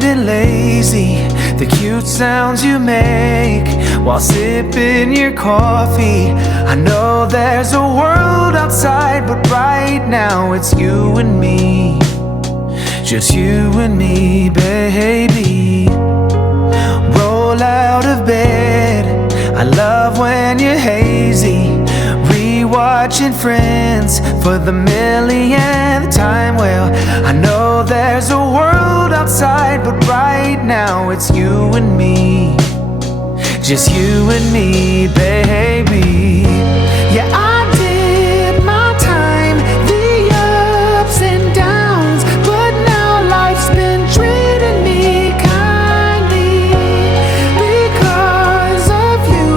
tired and lazy, the cute sounds you make while sipping your coffee. I know there's a world outside, but right now it's you and me. Just you and me, baby. Roll out of bed, I love when you're hazy, rewatching Friends for the millionth time. Well, I know there's a world outside, but right now it's you and me. Just you and me, baby. Yeah, I did my time, the ups and downs, but now life's been treating me kindly. Because of you,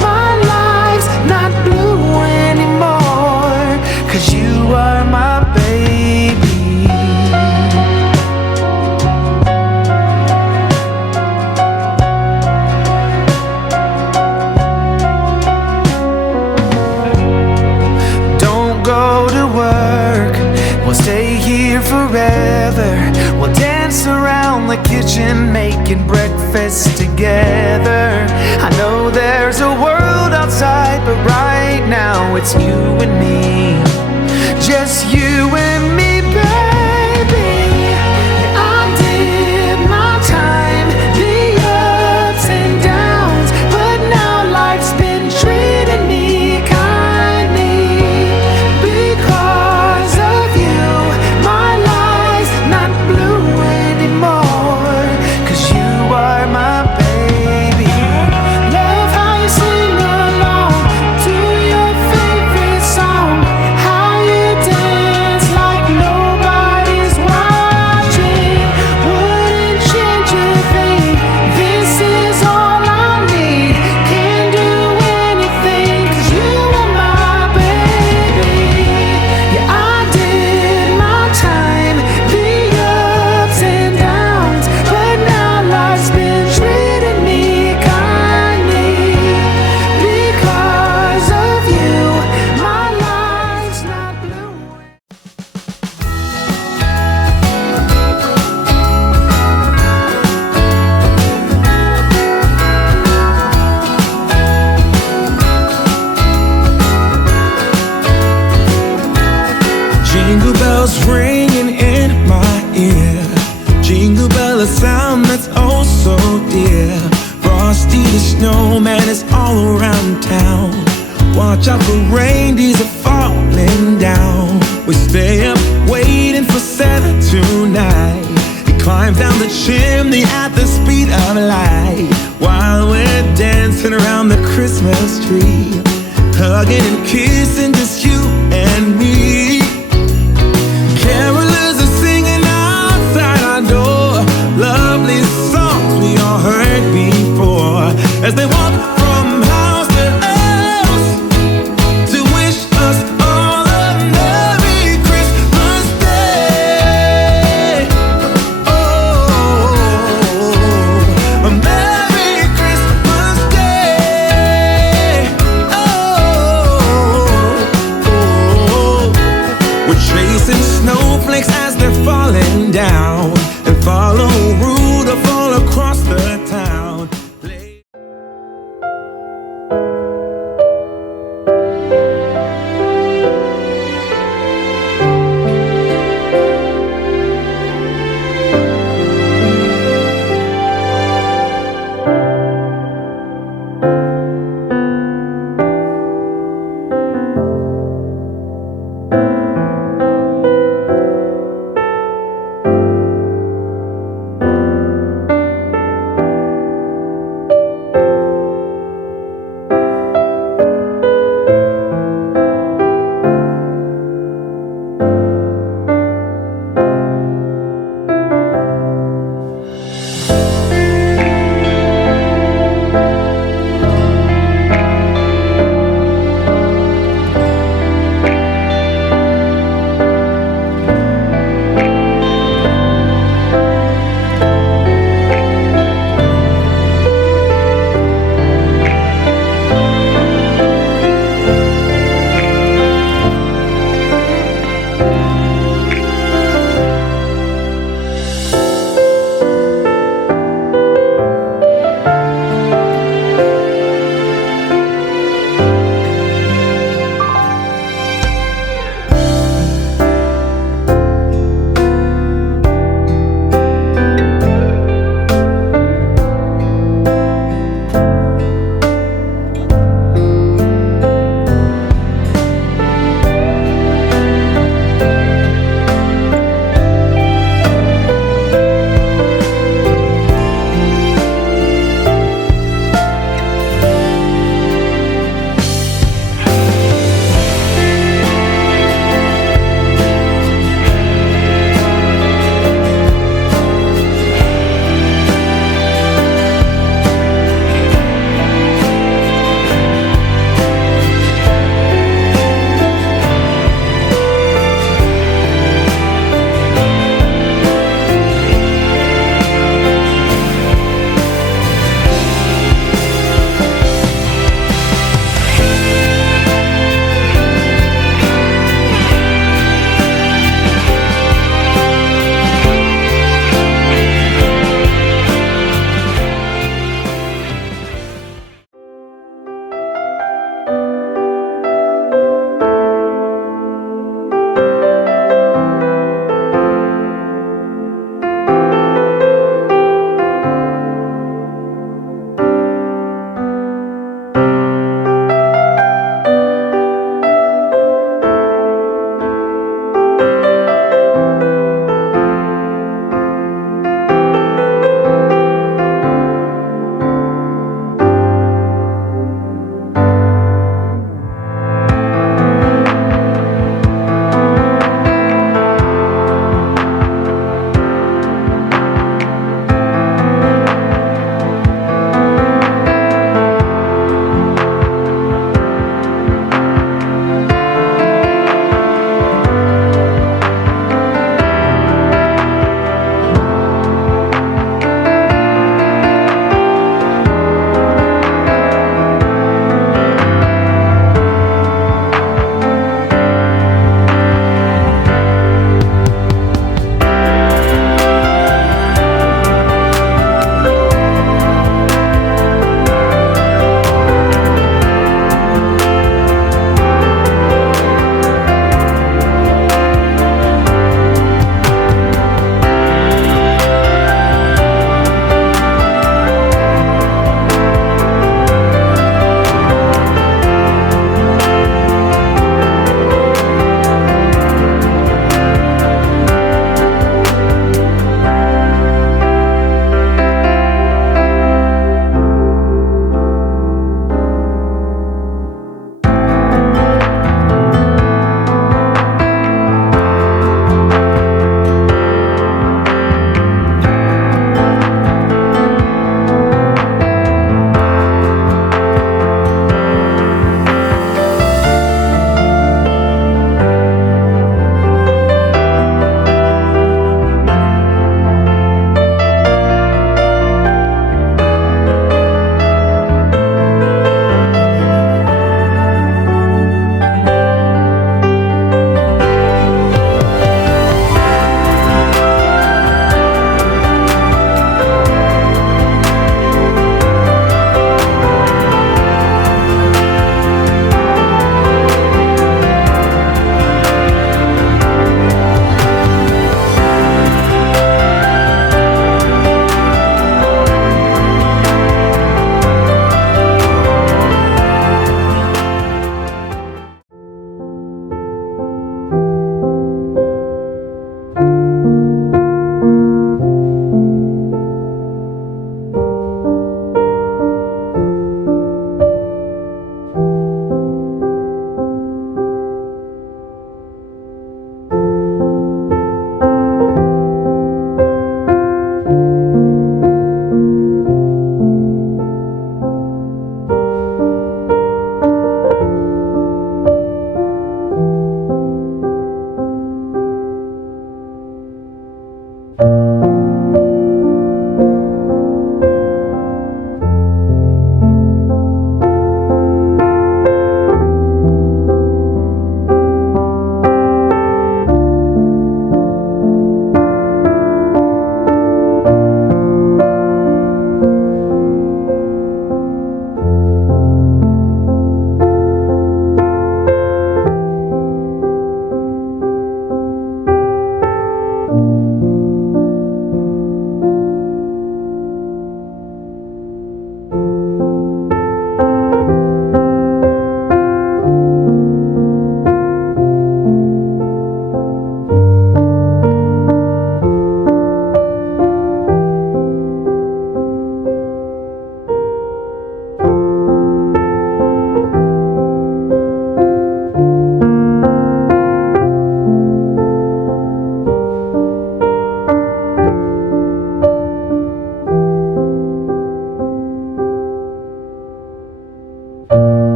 my life's not blue anymore, 'cause you are my baby. Don't go to work, we'll stay here forever. We'll dance around the kitchen, making breakfast together. I know there's a world outside, but right now it's you and me. Just you and me, baby. I did my time, the ups and downs, but now life's been treating me kindly. Because of you, my life's not blue anymore, 'cause you are my baby. Love how you sing along to your favorite song, how you dance like nobody's watching. Wouldn't change a thing, this is all I need. Can't do anything, 'cause you are my baby. Yeah, I did my time, the ups and downs, but now life's been treating me kindly. Because of you, my life's not blue. Jingle bells ringing in my ear. Jingle bell, a sound that's oh so dear. Frosty the snowman is all around town. Watch out for reindeers are falling down. We stay up waiting for Santa tonight. He climbs down the chimney at the speed of light, while we're dancing around the Christmas tree, hugging and kissing just